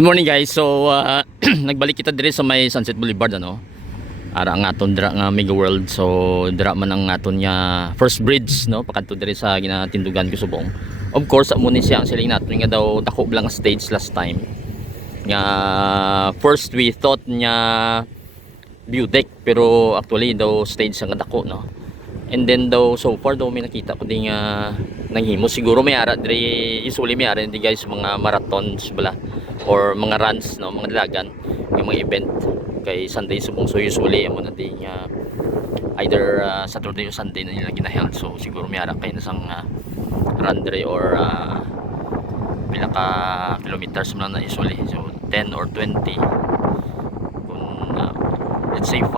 Good morning guys. So nagbalik kita dire sa may Sunset Boulevard ano. Ara ang aton dira nga Mega World. So dira man ang aton nya first bridge no pakadto dire sa ginatindugan ko subong. Of course amo ni siya ang siling naton nga daw dako lang stage last time. Nga first we thought nya view deck pero actually daw stage ang dako no. And then daw so far daw may nakita ko ding nanghimo siguro may ara dire usually may ara hindi guys mga marathons bala or mga runs no mga dalagan yung mga event kay Sunday subong so usually amo na ding either Saturday o Sunday na nila ginaheld so siguro may ara kay nasang run dire or pila ka kilometers man na usually so 10 or 20 kung let's say 5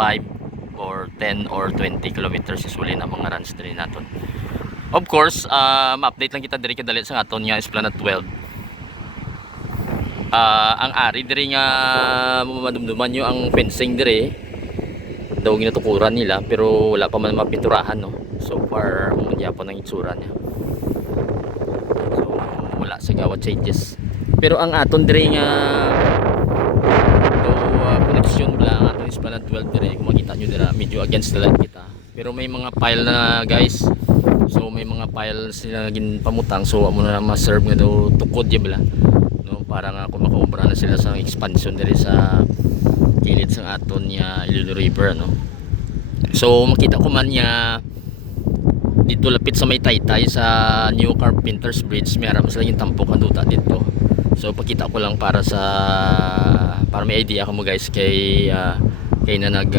or 10 or 20 kilometers usually na mga runs dire naton. Of course ma-update lang kita dire kadali sa aton nga Esplanade 12. Ang ari dire nga madumduman nyo ang fencing dire daw ginatukuran nila pero wala pa man mapinturahan no. So far hindi pa nang itsura niya. So wala sa gawa changes. Pero ang aton dire nga connection wala ang aton Esplanade 12 dire kung makita nyo dire medyo against the light kita. Pero may mga pile na guys. So may mga piles sila naging pamutang so amo na ma-serve nga daw tukod ya bala. Para nga kung makaobra na sila sa expansion diri sa kilid sa aton nya Iloilo River no. So makita ko man nya dito lapit sa may Taytay sa New Carpenters Bridge may aram sila yung tampok ang duta dito. So pakita ko lang para may idea ka mo guys kay na nag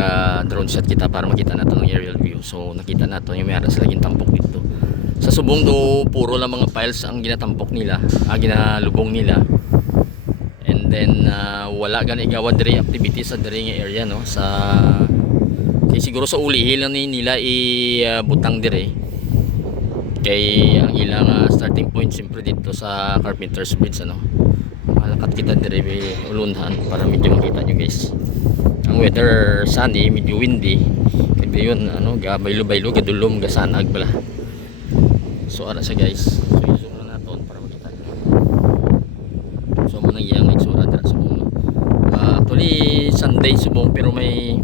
drone shot kita para makita natin ang aerial view. So nakita natin yung may aram sila yung tampok dito. Sa subong do puro lang mga piles ang ginatampok nila, ginalubong nila. Then wala gani gawa dire activity sa dire nga area no sa kay siguro sa ulihil lang nila butang dire kay ang ilang starting point siyempre dito sa Carpenters Bridge ano malakat kita dire ulunhan para medyo makita nyo guys ang weather sunny medyo windy kaya yun ano baylo gadulom gasanag bala so ara sa guys so i-zoom na naton para makita nyo so mo nang iyang itsura dira subong actually Sunday subong pero may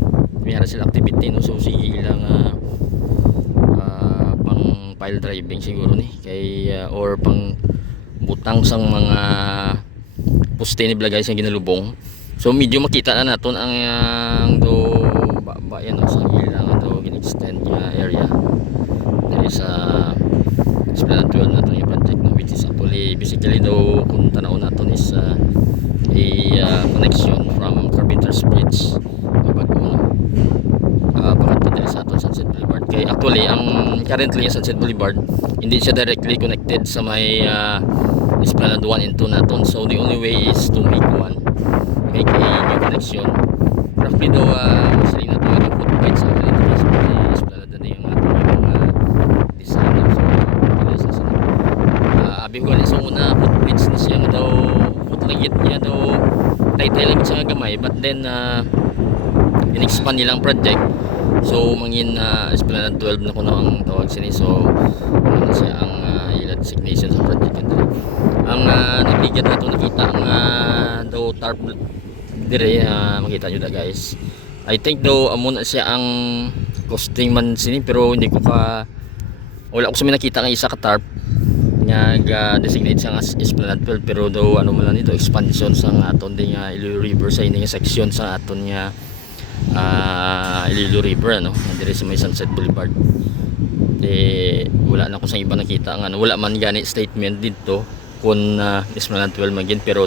ara sila activity no so sige lang pang pile driving siguro ni kay or pang butang sang mga poste ni guys yung ginalubong so medyo makita na naton ang do yan no sa ilang do gin-extend nga area diri sa Esplanade 12 naton yung project no which is actually basically do kung tanaw naton is connection from Carpenters Bridge Bago pakadto diri sa aton Sunset Boulevard kay actually ang currently yung Sunset Boulevard hindi siya directly connected sa may Esplanade 1 and 2 naton so the only way is to make one make a new connection roughly daw masaling nato yung footprint sa dito sa Esplanade na yung aton yung design so abi ko ni sa una footprints ni siya daw footligit niya daw Taytay lang siya gamay but then in-expand nilang project so mangin Esplanade 12 na kuno ang tawag sini so ano siya ang ilang designation sa project ito ang nagligat na ito nakita ang daw tarp dire makita nyo da guys I think daw amo na siya ang costing man sini pero hindi ko wala ko sa nakita ng isa ka tarp nga designate siya as Esplanade 12 pero daw ano man lang ito expansion sa aton din nga Iloilo River sa ining section sa aton nga Iloilo River ano dire sa may Sunset Boulevard wala na ko sa iba nakita ang wala man gani statement dito kung Esplanade 12 magin pero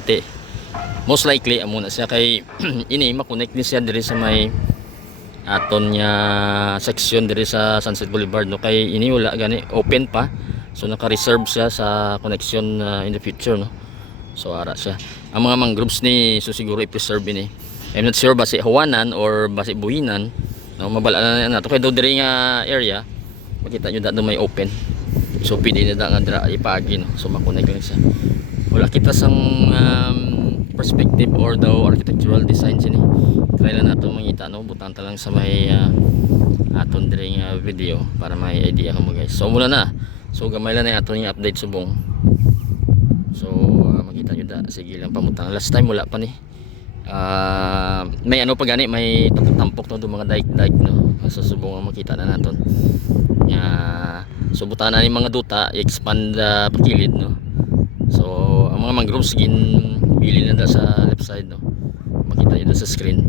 most likely amo na siya kay ini makonect ni siya dire sa may aton nga section dire sa Sunset Boulevard no kay ini wala gani open pa so naka-reserve siya sa connection in the future no so ara siya ang mga mangroves ni so siguro i-preserve ni I'm not sure basi Hawanan or basi Buhinan no mabala na nato kay do dire nga area makita nyo dato may open so pwede na nga dra ipagi no so makonect lang siya wala kita sang perspective or daw architectural design sini try lang nato mangita no butang ta lang sa may aton dire nga video para may idea ka mo guys so muna na so gamay lang na aton yung update subong so makita nyo da sige lang pamutang last time wala pa ni may ano pa gani may tampok-tampok no do mga daik-daik no susubong makita na naton nya subutan na ni mga duta i-expand pakilid no so ang mga mangroves gin bili na da sa left side no makita nyo da sa screen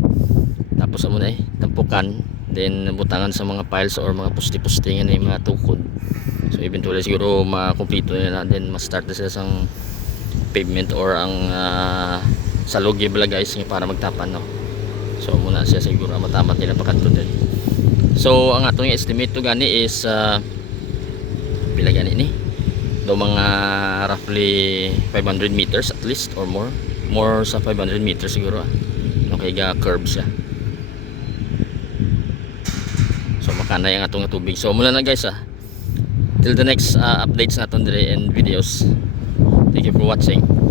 tapos amo na tampukan then butangan sa mga piles or mga pusti-pusti nga mga tukod so eventually siguro makumpleto na then ma-start na sila sang pavement or ang salog bala guys para magtapan no so muna siya siguro matamat nila pakanto din so ang atong estimate to gani is pila gani ni do mga roughly 500 meters at least or more sa 500 meters siguro okay ga curve siya so makanay ang atong tubig so muna na guys till the next updates naton dire and videos thank you for watching.